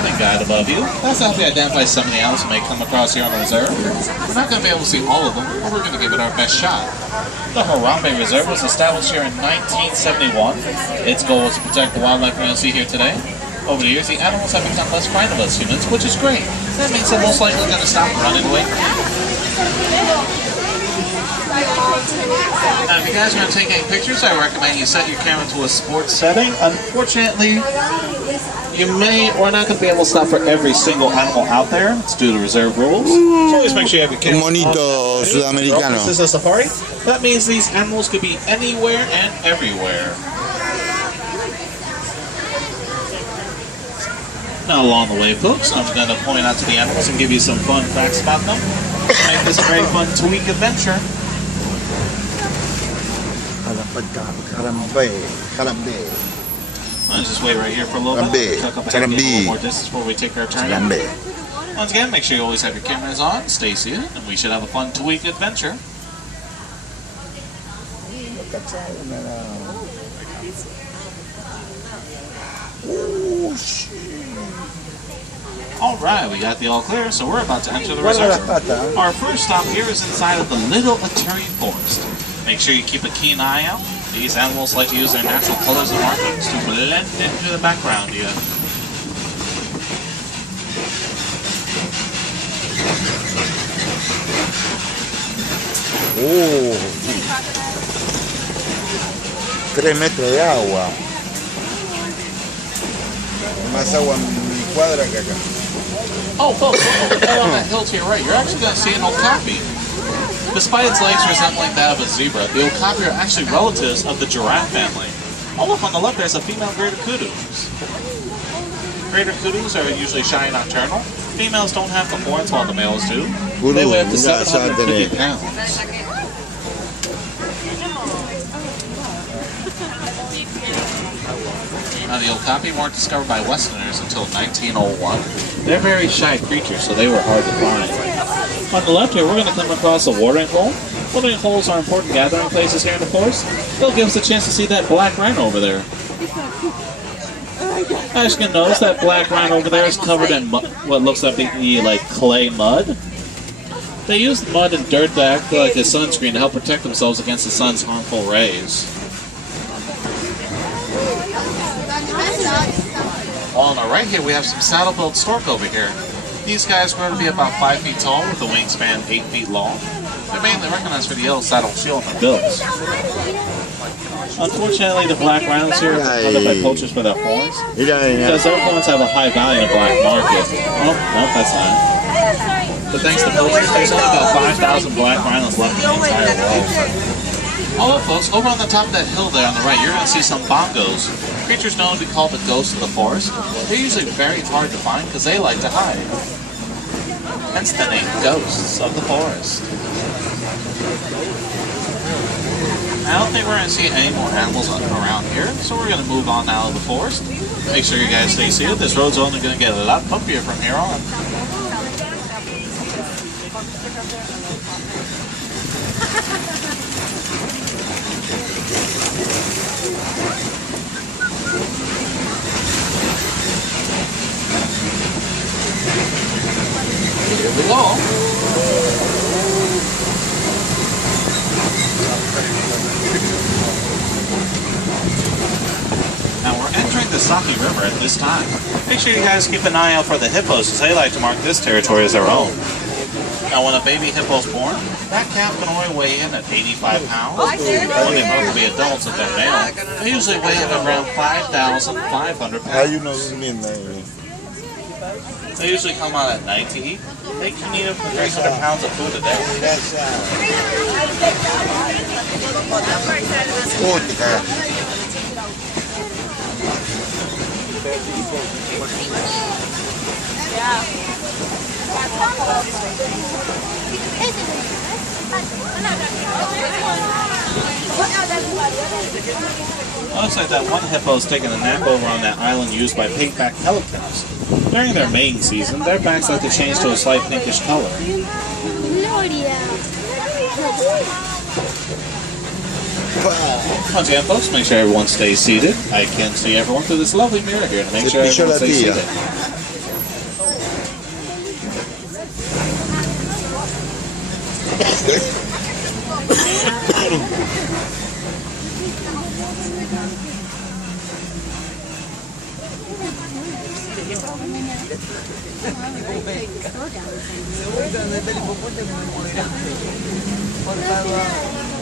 spotting guide above you. That's to help you identify some of the animals you may come across here on the reserve. We're not going to be able to see all of them, but we're going to give it our best shot. The Harambe Reserve was established here in 1971. Its goal was to protect the wildlife we're going to see here today. Over the years, the animals have become less frightened of us humans, which is great. That means they're most likely going to stop running away from you. Now, if you guys are going to take any pictures, I recommend you set your camera to a sports setting. Unfortunately, you may or not going to be able to stop for every single animal out there. It's due to reserve rules. So always make sure you have your camera. Monito sudamericano. This is a safari. That means these animals could be anywhere and everywhere. Now, along the way, folks, I'm going to point out to the animals and give you some fun facts about them to make this a very fun 2-week adventure. Harambe. I'll just wait right here for a little bit. Tuck up ahead and get a little more distance before we take our turn. Once again, make sure you always have your cameras on, stay seated, and we should have a fun 2-week adventure. Alright, we got the all clear, so we're about to enter the reserve. Our first stop here is inside of the Little Aturi Forest. Make sure you keep a keen eye out. These animals like to use their natural colors and markings to blend into the background here. Oh, 3 metros de agua. Más agua en mi cuadra que acá. Oh, folks, look on that hill to your right. You're actually going to see an okapi. Despite its legs resembling that of a zebra, the okapi are actually relatives of the giraffe family. Oh, look, on the left there's a female greater kudu's. Greater kudu's are usually shy and nocturnal. Females don't have the horns while the males do. They weigh up to 750 pounds. Now, the okapi weren't discovered by Westerners until 1901. They're very shy creatures, so they were hard to find. On the left here, we're going to come across a watering hole. Watering holes are important gathering places here in the forest. They'll give us a chance to see that black rhino over there. As you can notice, that black rhino over there is covered in what looks like clay mud. They use mud and dirt to act like a sunscreen to help protect themselves against the sun's harmful rays. On the right here, we have some saddle-billed stork over here. These guys grow to be about 5 feet tall with a wingspan 8 feet long. They're mainly recognized for the yellow saddle shield on their bills. Unfortunately, the black rhinos here are hunted by poachers for their horns, because their horns have a high value in the black market. Oh, no, that's not. But thanks to poachers, there's only about 5,000 black rhinos left in the entire world. Although, folks, over on the top of that hill there on the right, you're going to see some bongos. Creatures known to be called the ghosts of the forest. They're usually very hard to find because they like to hide. Hence the name Ghosts of the Forest. I don't think we're going to see any more animals around here, so we're going to move on out of the forest. Make sure you guys stay seated. This road's only going to get a lot bumpier from here on. Here we go. Now we're entering the Saki River at this time. Make sure you guys keep an eye out for the hippos, as they like to mark this territory as their own. Now when a baby hippo's born, that calf can only weigh in at 85 pounds. When they grow to be adults if they're male, they usually weigh in around 5,500 pounds. How you know this midnight? They usually come out at night to eat. They can eat up to 300 pounds of food a day. Looks like that one hippo's taking a nap over on that island used by pigback pelicans. During their mating season, their backs like to change to a slight pinkish color. Once again, folks, make sure everyone stays seated. I can see everyone through this lovely mirror here to make sure everyone stays seated.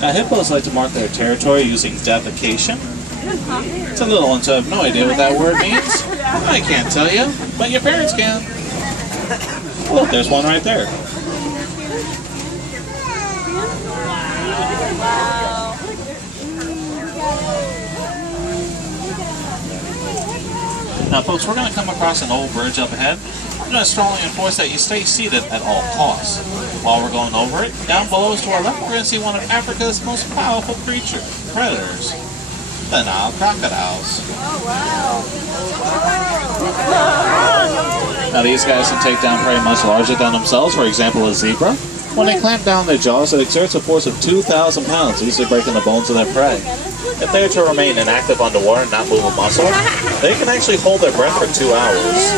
Now, hippos like to mark their territory using defecation. It's a little one, so I have no idea what that word means. I can't tell you, but your parents can. Look, there's one right there. Now, folks, we're going to come across an old bridge up ahead. I'm going to strongly enforce that you stay seated at all costs. While we're going over it, down below us to our left, we're going to see one of Africa's most powerful predators, the Nile crocodiles. Now, these guys can take down prey much larger than themselves, for example, a zebra. When they clamp down their jaws, it exerts a force of 2,000 pounds, easily breaking the bones of their prey. If they are to remain inactive underwater and not move a muscle, they can actually hold their breath for 2 hours.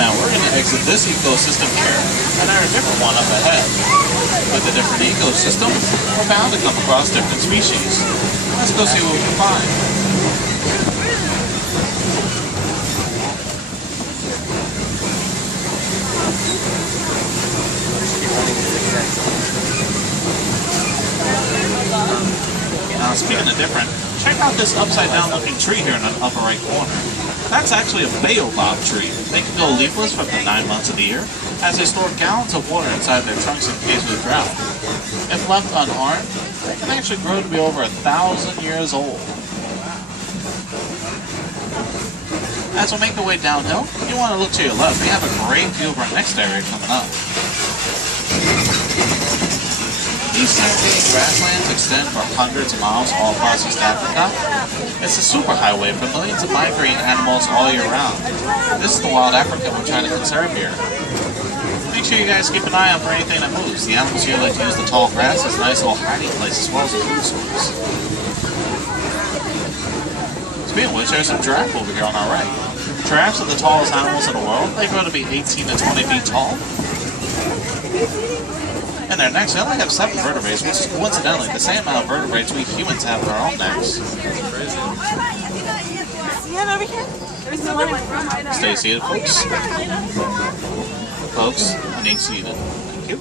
Now we're going to exit this ecosystem here and enter a different one up ahead. With a different ecosystem, we're bound to come across different species. Let's go see what we can find. Now, speaking of different, check out this upside-down looking tree here in the upper right corner. That's actually a baobab tree. They can go leafless for up to 9 months of the year, as they store gallons of water inside their trunks in case of drought. If left unharmed, they can actually grow to be over 1,000 years old. As we make our way downhill, you want to look to your left. We have a great view of our next area coming up. These sandplain grasslands extend for hundreds of miles all across East Africa. It's a superhighway for millions of migrating animals all year round. This is the wild Africa we're trying to conserve here. Make sure you guys keep an eye out for anything that moves. The animals here like to use the tall grass as a nice little hiding place as well as a food source. Speaking of which, there's some giraffe over here on our right. Giraffes are the tallest animals in the world. They grow to be 18 to 20 feet tall. And their necks, they only have 7 vertebrae, which is coincidentally the same amount of vertebrae we humans have in our own necks. Stay seated, folks. Folks, remain seated. Thank you.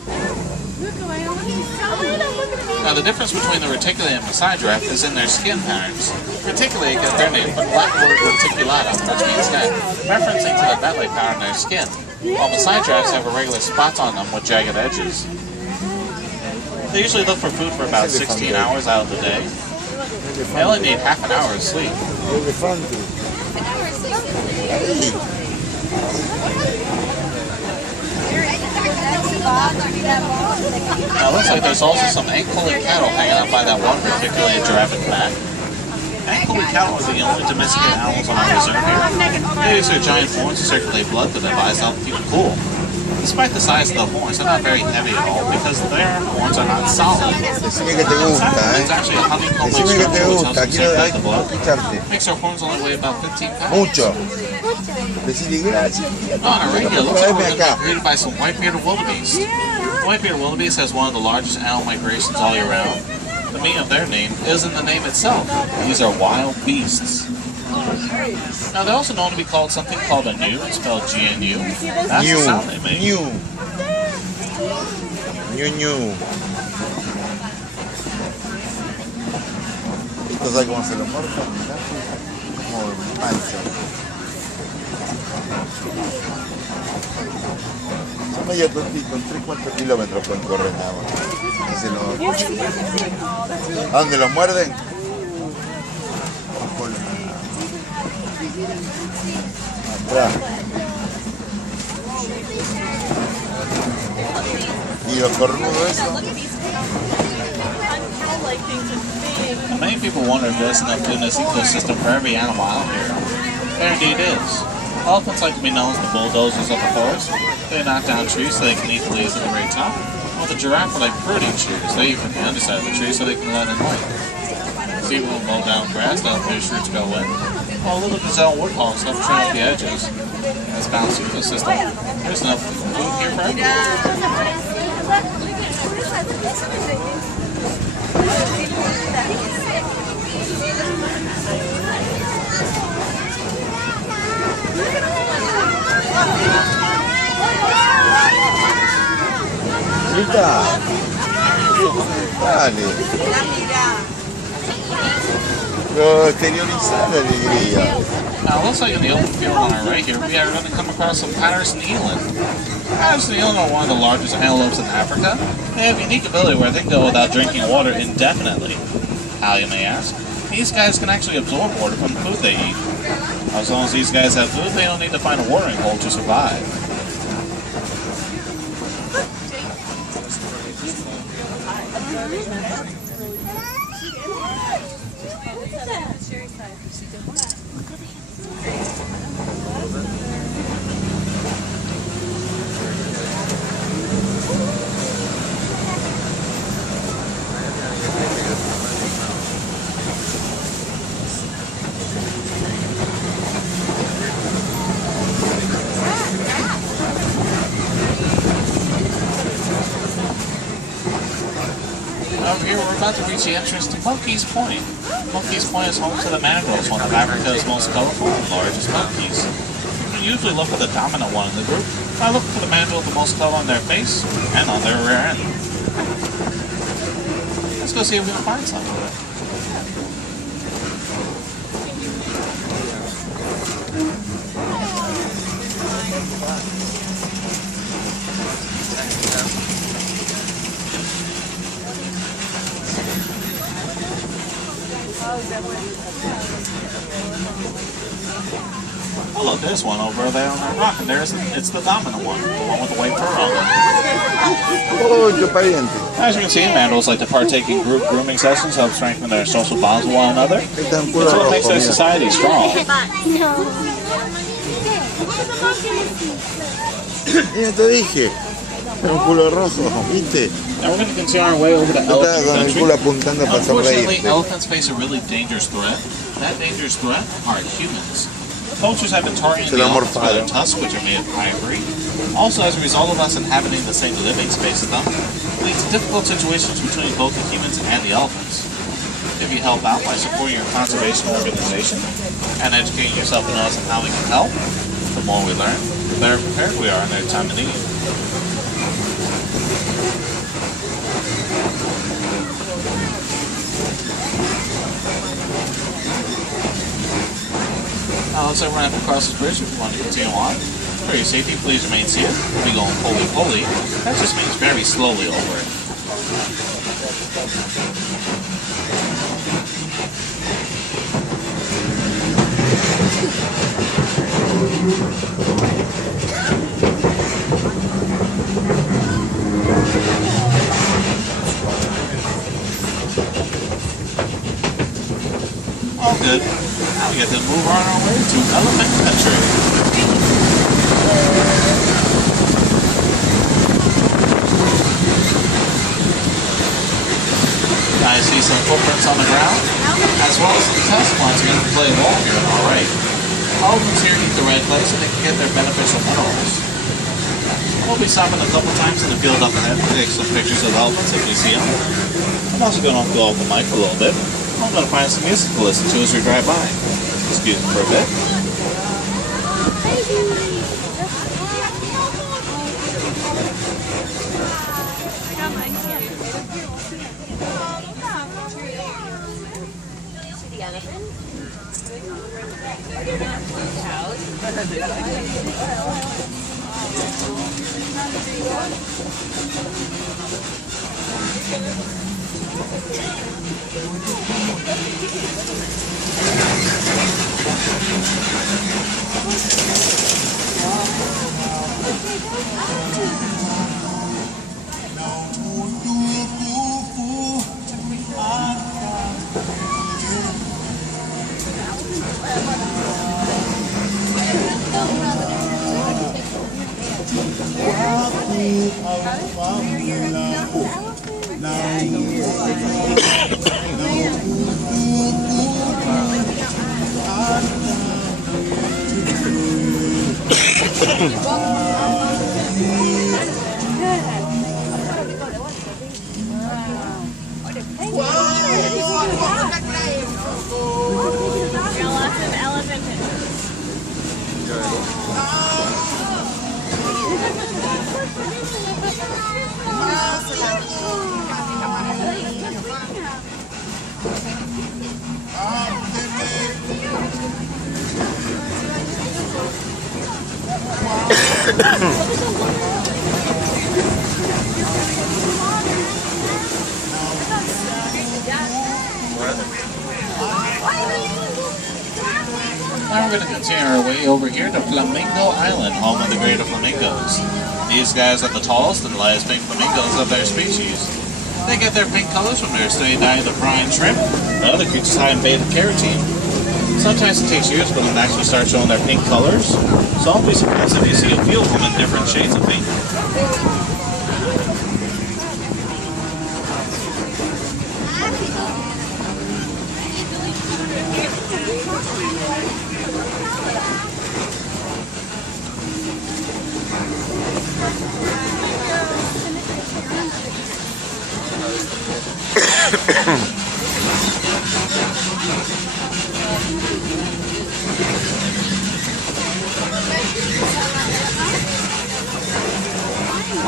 Now, the difference between the reticulated and Maasai giraffe is in their skin patterns. Reticulated get their name from the Latin word reticulata, which means neck, referencing to the net-like pattern in their skin, while Maasai giraffes have irregular spots on them with jagged edges. They usually look for food for about 16 hours out of the day. They only need half an hour of sleep. Now it looks like there's also some Ankole cattle hanging out by that one particularly giraffe in the back. Ankole cattle are the only domesticated animals on our reserve here. They use their giant horns to circulate blood to their bodies to help keep them cool. Despite the size of the horns, they're not very heavy at all because their horns are not solid. Decime que te gusta, It's actually a honeycomb like Decime que te structure which gusta, helps quiero them the blood. escucharte. Makes their horns only weigh about 15 pounds. Mucho. Decime gracias. On our radio, it looks like we're going to be greeted by some white-bearded wildebeest. White-bearded wildebeest has one of the largest animal migrations all year round. The meaning of their name is in the name itself. These are wild beasts. Now, they're also known to be called something called a gnu, spelled G-N-U. That's the sound they make. Ñu. Esto sabe cómo se lo morfa, como pancho. Son medio tontitos, con 3-4 kilómetros pueden correr nada más. ¿A dónde los muerden? Atrás. ¿Y los cornudos eso? Many people wonder if there's enough food in this ecosystem for every animal out here. There indeed is. Elephants like to be known as the bulldozers of the forest. They knock down trees so they can eat the leaves at the very top. While the giraffe are like fruiting trees. They eat from the underside of the tree so they can let in light. Zebra will mow down grass to help those roots go in. While little gazelle woodhogs help trim up the edges. That's balanced ecosystem. There's enough food here for everyone. está. Dale. Pero exteriorizar la alegría. Now, it looks like in the open field on our right here, we are going to come across some Patterson eland. Patterson eland are one of the largest antelopes in Africa. They have a unique ability where they can go without drinking water indefinitely. How, you may ask? These guys can actually absorb water from the food they eat. As long as these guys have food, they don't need to find a watering hole to survive. Over here, we're about to reach the entrance to Monkey's Point. Monkey's Point is home to the mangroves, one of Africa's most colorful and largest monkeys. You usually look for the dominant one in the group. I look for the mandrill with the most color on their face and on their rear end. Let's go see if we can find some. Oh look, there's one over there on that rock, and it's the dominant one, the one with the white fur on it. Oh, qué pariente. As you can see, mandrills like to partake in group grooming sessions, help strengthen their social bonds with one another. It's what makes their society strong. Ya te dije, era un culo rojo, ¿viste? Now we're going to continue our way over to elephant Con el culo apuntando para Unfortunately, sonreírte. elephants face a really dangerous threat. That dangerous threat are humans. Poachers have been targeting the elephants with their tusks, which are made of ivory. Also, as a result of us inhabiting the same living space as them, it leads to difficult situations between both the humans and the elephants. If you help out by supporting your conservation organization and educating yourself and us on how we can help, the more we learn, the better prepared we are in their time of need. Now looks like we're going to have to cross this bridge if we want to continue on. For your safety, please remain seated. We'll be going pulley-pulley. That just means very slowly over it. All good. Now we get to move on our way to elephant country. Now you see some footprints on the ground, as well as some test points are going to play a role here. Alright. Elephants here eat the red clay so they can get their beneficial minerals. We'll be stopping a couple times in the field up ahead to take some pictures of elephants if we see them. I'm also going to go off the mic for a little bit. I'm going to find some music to listen to as we drive by. Excuse me for a bit. Now we're going to continue our way over here to Flamingo Island, home of the greater flamingos. These guys are the tallest and lightest pink flamingos of their species. They get their pink colors from their steady diet of brine shrimp, and other creatures high in beta-carotene. Sometimes it takes years for them to actually start showing their pink colors, so don't be surprised if you see a few of them in different shades of pink.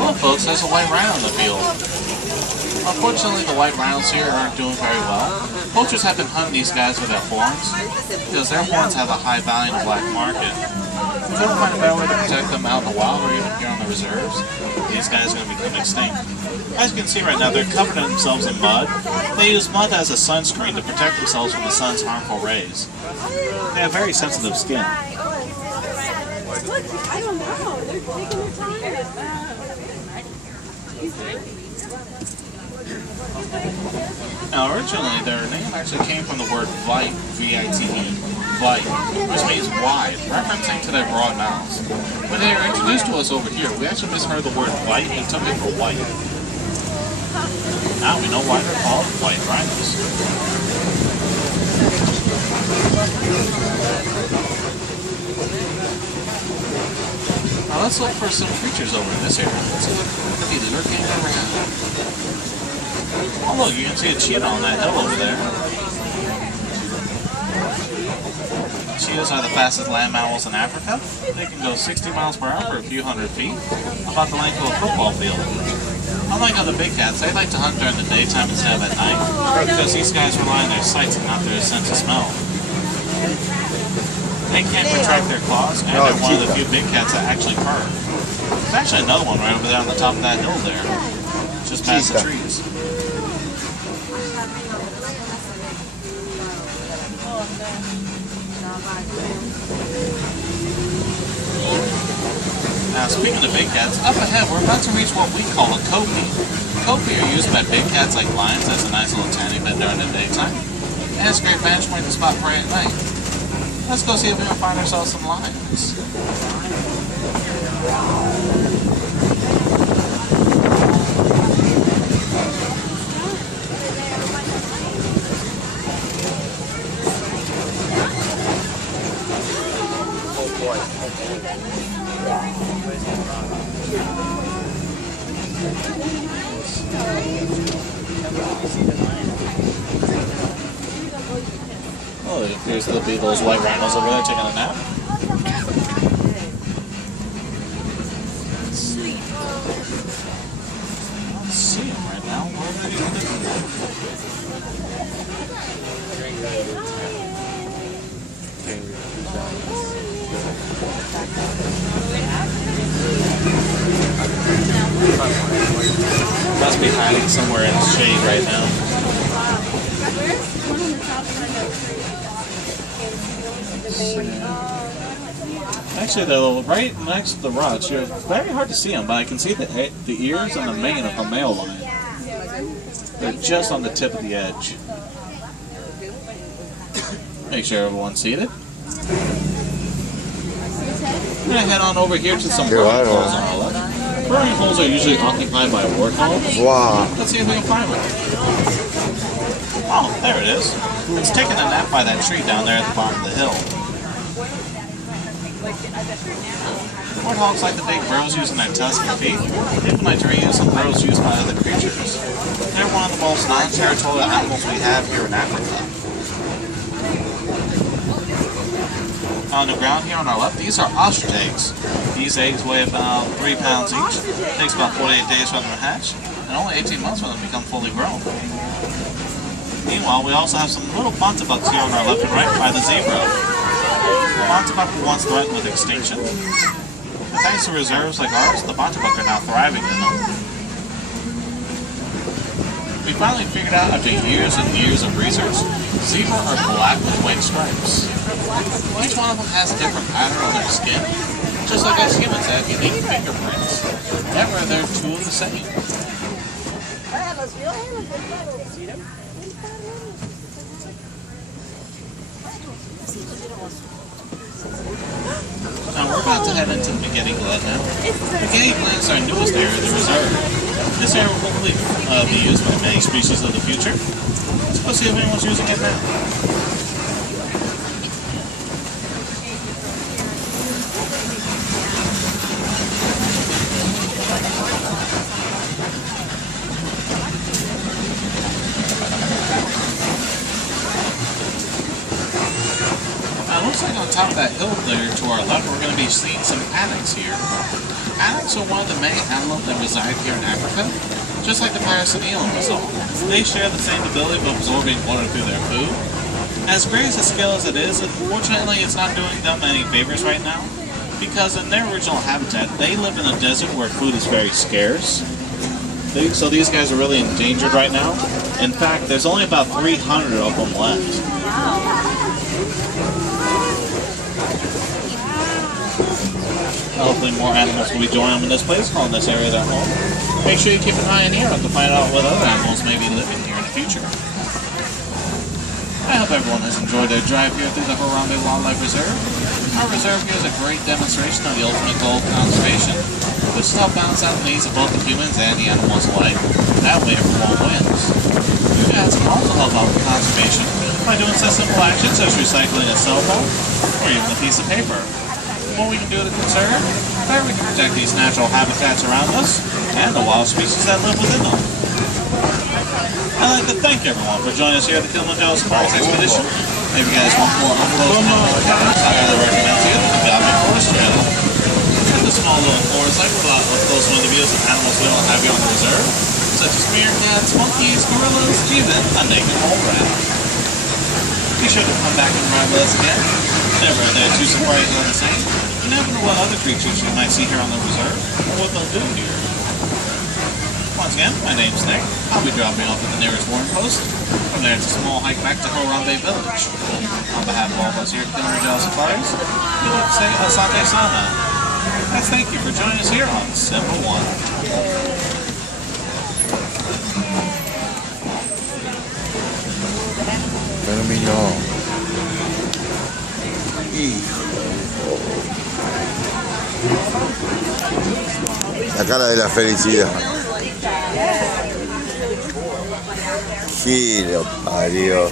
Well, folks, there's a white rhino in the field. Unfortunately, the white rhinos here aren't doing very well. Poachers have been hunting these guys with their horns, because their horns have a high value in the black market. If they don't find a better way to protect them out in the wild or even here on the reserves, these guys are going to become extinct. As you can see right now, they're covered in themselves in mud. They use mud as a sunscreen to protect themselves from the sun's harmful rays. They have very sensitive skin. I don't know. They're taking their time. Now, originally, their name actually came from the word vite, V-I-T-E, vite, which means wide, referencing to their broad mouths. When they were introduced to us over here, we actually misheard the word vite and took it for white. Now we know why they're called white rhinos. Now let's look for some creatures over in this area. Let's see what could be lurking around. Oh look, you can see a cheetah on that hill over there. Cheetahs are the fastest land mammals in Africa. They can go 60 miles per hour for a few hundred feet, about the length of a football field. Unlike other big cats, they like to hunt during the daytime instead of at night, because these guys rely on their sights and not their sense of smell. They can't retract their claws, and they're one of the few big cats that actually purr. There's actually another one right over there on the top of that hill there, just past the trees. Now, speaking of big cats, up ahead we're about to reach what we call a kopie. Kopie are used by big cats like lions as a nice little tanning bed during the daytime, and it's a great vantage point to spot prey at night. Let's go see if we can find ourselves some lions. Oh, it appears there'll be those white rhinos over there taking a nap. I don't see them right now. Where are they going? Must be hiding somewhere in the shade right now. Actually, they're right next to the rocks. It's very hard to see them, but I can see the ears and the mane of a male lion. They're just on the tip of the edge. Make sure everyone's seated. I'm going to head on over here to some burrowing holes on our left. Burrowing holes are usually occupied by warthogs. Wow. Let's see if we can find one. Oh, there it is. It's taking a nap by that tree down there at the bottom of the hill. Warthogs like to dig burrows using their tusks and feet. They even like to reuse some burrows used by other creatures. They're one of the most non-territorial animals we have here in Africa. On the ground here on our left, these are ostrich eggs. These eggs weigh about 3 pounds each. It takes about 48 days for them to hatch, and only 18 months for them to become fully grown. Meanwhile, we also have some little pontabucks here on our left and right by the zebra. Pontabuck were once threatened with extinction. But thanks to reserves like ours, the Bontebok are now thriving in them. We finally figured out after years and years of research, zebra are black with white stripes. Each one of them has a different pattern on their skin, just like us humans have unique fingerprints. Never are there two of the same. Now we're about to head into the Spaghetti Glen now. Spaghetti Glen is our newest area of the reserve. This area will hopefully be used by many species of the future. Let's go see if anyone's using it now. Looks like on top of that hill there to our left, we're going to be seeing some ants here. Ants are one of the many animals that reside here in Africa, just like the Parasaneon was all. They share the same ability of absorbing water through their food. As great as a skill as it is, unfortunately it's not doing them any favors right now, because in their original habitat, they live in a desert where food is very scarce. So these guys are really endangered right now. In fact, there's only about 300 of them left. Hopefully more animals will be joining them in this place, calling this area their home. Make sure you keep an eye and ear out to find out what other animals may be living here in the future. I hope everyone has enjoyed their drive here through the Harambe Wildlife Reserve. Our reserve here is a great demonstration of the ultimate goal of conservation, which is to help balance out the needs of both the humans and the animals alike. That way everyone wins. You guys can also help out with conservation by doing such simple actions as recycling a cell phone or even a piece of paper. What we can do to conserve, better we can protect these natural habitats around us and the wild species that live within them. I'd like to thank everyone for joining us here at the Kilimanjaro Safaris Expedition. If you guys want more up-close animal encounters, I highly recommend to you the Godman Forest channel. It's a small little forest like with a lot of close interviews of animals we don't have here on the reserve, such as meerkats, monkeys, gorillas, even a naked mole rat. Be sure to come back and ride with us again. Never are there two surprises on the same. You never know what other creatures you might see here on the reserve, or what they'll do here. Once again, my name's Nick. I'll be dropping off at the nearest warrant post. From there, it's a small hike back to Harambe Village. On behalf of all of us here at Kilimanjaro Safaris, we'd like to say Asante Sana. Guys, thank you for joining us here on Simple One. Pero millón. La cara de la felicidad. Sí, lo parió.